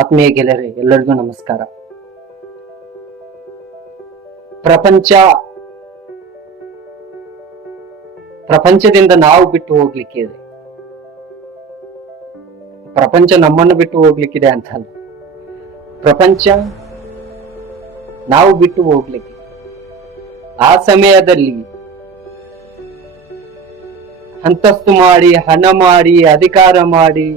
ಆತ್ಮೀಯ ಗೆಳೆಯರೆ, ಎಲ್ಲರಿಗೂ ನಮಸ್ಕಾರ. ಪ್ರಪಂಚದಿಂದ ನಾವು ಬಿಟ್ಟು ಹೋಗ್ಲಿಕ್ಕೆ ಇದೆ. ಪ್ರಪಂಚ ನಮ್ಮನ್ನು ಬಿಟ್ಟು ಹೋಗ್ಲಿಕ್ಕಿದೆ ಅಂತ ಅಲ್ಲ, ಪ್ರಪಂಚ ನಾವು ಬಿಟ್ಟು ಹೋಗ್ಲಿಕ್ಕೆ. ಆ ಸಮಯದಲ್ಲಿ ಅಂತಸ್ತು ಮಾಡಿ, ಹಣ ಮಾಡಿ, ಅಧಿಕಾರ ಮಾಡಿ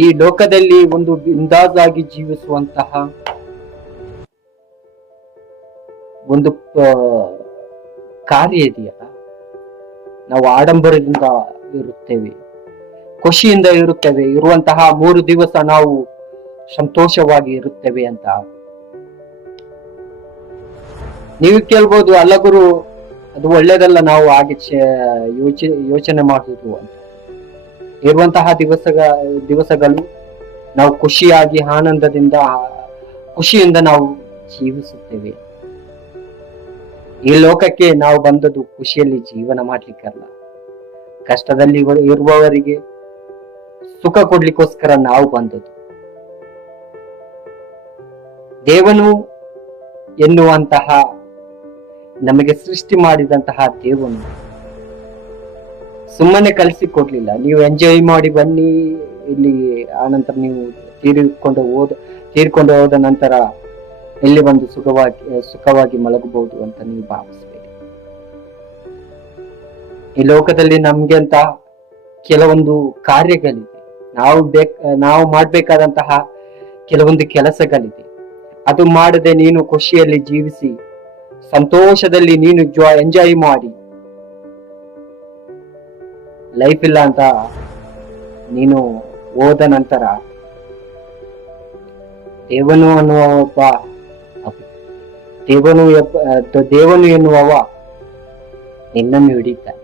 ಈ ಲೋಕದಲ್ಲಿ ಒಂದು ಬಿಂದಾಸಾಗಿ ಜೀವಿಸುವಂತಹ ಒಂದು ಕಾರ್ಯ ಇದೆಯಲ್ಲ, ನಾವು ಆಡಂಬರದಿಂದ ಇರುತ್ತೇವೆ, ಖುಷಿಯಿಂದ ಇರುತ್ತೇವೆ, ಇರುವಂತಹ 3 ದಿವಸ ನಾವು ಸಂತೋಷವಾಗಿ ಇರುತ್ತೇವೆ ಅಂತ ನೀವು ಕೇಳ್ಬೋದು. ಅಲ್ಲ ಗುರು, ಅದು ಒಳ್ಳೇದಲ್ಲ, ನಾವು ಹಾಗೆ ಯೋಚನೆ ಮಾಡುವುದು ಅಂತ. ಇರುವಂತಹ ದಿವಸಗಳು ನಾವು ಖುಷಿಯಾಗಿ, ಆನಂದದಿಂದ, ಖುಷಿಯಿಂದ ನಾವು ಜೀವಿಸುತ್ತೇವೆ. ಈ ಲೋಕಕ್ಕೆ ನಾವು ಬಂದದ್ದು ಖುಷಿಯಲ್ಲಿ ಜೀವನ ಮಾಡ್ಲಿಕ್ಕಲ್ಲ, ಕಷ್ಟದಲ್ಲಿ ಇರುವವರಿಗೆ ಸುಖ ಕೊಡ್ಲಿಕ್ಕೋಸ್ಕರ ನಾವು ಬಂದದ್ದು. ದೇವನು ಎನ್ನುವಂತಹ ನಮಗೆ ಸೃಷ್ಟಿ ಮಾಡಿದಂತಹ ದೇವನು ಸುಮ್ಮನೆ ಕಲಿಸಿಕೊಡ್ಲಿಲ್ಲ. ನೀವು ಎಂಜಾಯ್ ಮಾಡಿ ಬನ್ನಿ ಇಲ್ಲಿ, ಆನಂತರ ನೀವು ತೀರ್ಕೊಂಡು ಹೋದ ನಂತರ ಇಲ್ಲಿ ಬಂದು ಸುಖವಾಗಿ ಮಲಗಬಹುದು ಅಂತ ನೀವು ಭಾವಿಸಬೇಡಿ. ಈ ಲೋಕದಲ್ಲಿ ನಮ್ಗೆ ಅಂತ ಕೆಲವೊಂದು ಕಾರ್ಯಗಳಿದೆ, ನಾವು ಮಾಡ್ಬೇಕಾದಂತಹ ಕೆಲವೊಂದು ಕೆಲಸಗಳಿದೆ. ಅದು ಮಾಡದೆ ನೀನು ಖುಷಿಯಲ್ಲಿ ಜೀವಿಸಿ, ಸಂತೋಷದಲ್ಲಿ ನೀನು ಎಂಜಾಯ್ ಮಾಡಿ ಲೈಫ್ ಇಲ್ಲ ಅಂತ ನೀನು ಹೋದ ನಂತರ ದೇವನು ಎನ್ನುವವ ನಿನ್ನನ್ನು ಹಿಡಿತಾನೆ.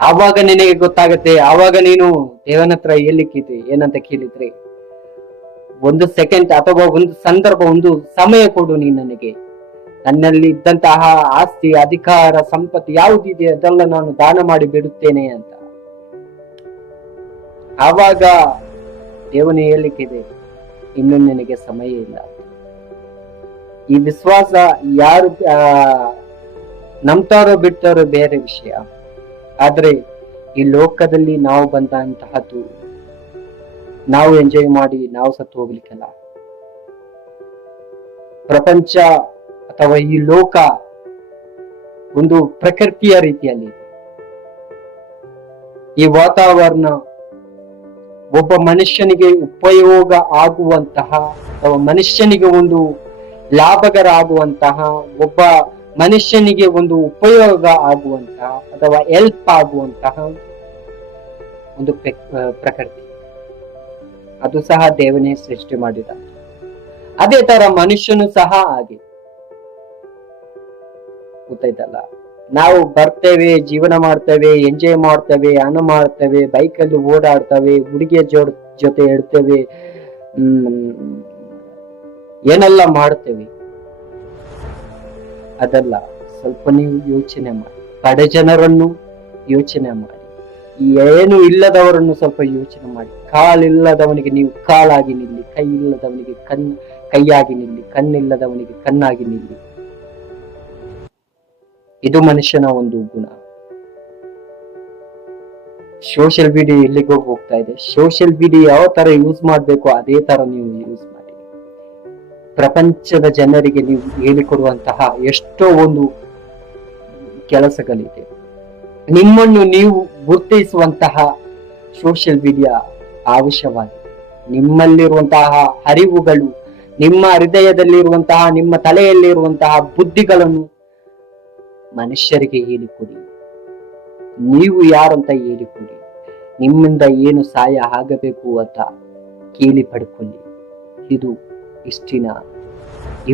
ಆವಾಗ ನಿನಗೆ ಗೊತ್ತಾಗತ್ತೆ. ಆವಾಗ ನೀನು ದೇವನ ಹತ್ರ ಹೇಳಿಕ್ಕಿದೆ ಏನಂತ ಕೇಳಿದ್ರೆ, 1 ಸೆಕೆಂಡ್ ಅಥವಾ ಒಂದು ಸಂದರ್ಭ, ಒಂದು ಸಮಯ ಕೊಡು ನೀ ನನಗೆ. ನನ್ನಲ್ಲಿ ಇದ್ದಂತಹ ಆಸ್ತಿ, ಅಧಿಕಾರ, ಸಂಪತ್ತು ಯಾವುದಿದೆ ಅದೆಲ್ಲ ನಾನು ದಾನ ಮಾಡಿ ಬಿಡುತ್ತೇನೆ ಅಂತ. ಆವಾಗ ದೇವನು ಹೇಳಿಕ್ಕಿದೆ, ಇನ್ನು ನಿನಗೆ ಸಮಯ ಇಲ್ಲ. ಈ ವಿಶ್ವಾಸ ಯಾರು ನಂಬ್ತಾರೋ ಬಿಡ್ತಾರೋ ಬೇರೆ ವಿಷಯ. ಆದ್ರೆ ಈ ಲೋಕದಲ್ಲಿ ನಾವು ಬಂದಂತಹದ್ದು ನಾವು ಎಂಜಾಯ್ ಮಾಡಿ ನಾವು ಸತ್ತು ಹೋಗ್ಲಿಕ್ಕಲ್ಲ. ಪ್ರಪಂಚ ಅಥವಾ ಈ ಲೋಕ ಒಂದು ಪ್ರಕೃತಿಯ ರೀತಿಯಲ್ಲಿ, ಈ ವಾತಾವರಣ ಒಬ್ಬ ಮನುಷ್ಯನಿಗೆ ಉಪಯೋಗ ಆಗುವಂತಹ ಅಥವಾ ಮನುಷ್ಯನಿಗೆ ಒಂದು ಲಾಭಕರ ಆಗುವಂತಹ, ಒಬ್ಬ ಮನುಷ್ಯನಿಗೆ ಒಂದು ಉಪಯೋಗ ಆಗುವಂತಹ ಅಥವಾ ಹೆಲ್ಪ್ ಆಗುವಂತಹ ಒಂದು ಪ್ರಕೃತಿ. ಅದು ಸಹ ದೇವನೇ ಸೃಷ್ಟಿ ಮಾಡಿದ. ಅದೇ ತರ ಮನುಷ್ಯನು ಸಹ ಹಾಗೆ, ಗೊತ್ತಾಯ್ತಲ್ಲ. ನಾವು ಬರ್ತೇವೆ, ಜೀವನ ಮಾಡ್ತೇವೆ, ಎಂಜಾಯ್ ಮಾಡ್ತೇವೆ, ಹಣ ಮಾಡ್ತೇವೆ, ಬೈಕಲ್ಲಿ ಓಡಾಡ್ತೇವೆ, ಹುಡುಗಿಯ ಜೊತೆ ಇಡ್ತೇವೆ, ಏನೆಲ್ಲ ಮಾಡ್ತೇವೆ. ಅದಲ್ಲ, ಸ್ವಲ್ಪ ನೀವು ಯೋಚನೆ ಮಾಡಿ. ಬಡ ಜನರನ್ನು ಯೋಚನೆ ಮಾಡಿ, ಏನು ಇಲ್ಲದವರನ್ನು ಸ್ವಲ್ಪ ಯೋಚನೆ ಮಾಡಿ. ಕಾಲಿಲ್ಲದವನಿಗೆ ನೀವು ಕಾಲಾಗಿ ನಿಲ್ಲಿ, ಕೈ ಇಲ್ಲದವನಿಗೆ ಕೈಯಾಗಿ ನಿಲ್ಲಿ, ಕಣ್ಣಿಲ್ಲದವನಿಗೆ ಕಣ್ಣಾಗಿ ನಿಲ್ಲಿ. ಇದು ಮನುಷ್ಯನ ಒಂದು ಗುಣ. ಸೋಷಿಯಲ್ ಮೀಡಿಯಾ ಎಲ್ಲಿಗೋ ಹೋಗ್ತಾ ಇದೆ. ಸೋಷಿಯಲ್ ಮೀಡಿಯಾ ಯಾವ ತರ ಯೂಸ್ ಮಾಡ್ಬೇಕು ಅದೇ ತರ ನೀವು ಯೂಸ್ ಮಾಡಿ. ಪ್ರಪಂಚದ ಜನರಿಗೆ ನೀವು ಹೇಳಿಕೊಡುವಂತಹ ಎಷ್ಟೋ ಒಂದು ಕೆಲಸಗಳಿದೆ. ನಿಮ್ಮನ್ನು ನೀವು ಗುರುತಿಸುವಂತಹ ಸೋಷಿಯಲ್ ಮೀಡಿಯಾ ಅವಶ್ಯವಾಗಿದೆ. ನಿಮ್ಮಲ್ಲಿರುವಂತಹ ಅರಿವುಗಳು, ನಿಮ್ಮ ಹೃದಯದಲ್ಲಿರುವಂತಹ, ನಿಮ್ಮ ತಲೆಯಲ್ಲಿರುವಂತಹ ಬುದ್ಧಿಗಳನ್ನು ಮನುಷ್ಯರಿಗೆ ಹೇಳಿಕೊಡಿ. ನೀವು ಯಾರಂತ ಹೇಳಿಕೊಡಿ. ನಿಮ್ಮಿಂದ ಏನು ಸಹಾಯ ಆಗಬೇಕು ಅಂತ ಕೇಳಿ ಪಡ್ಕೊಳ್ಳಿ. ಇದು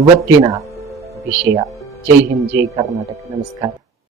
ಇವತ್ತಿನ ವಿಷಯ. ಜೈ ಹಿಂದ್, ಜೈ ಕರ್ನಾಟಕ. ನಮಸ್ಕಾರ.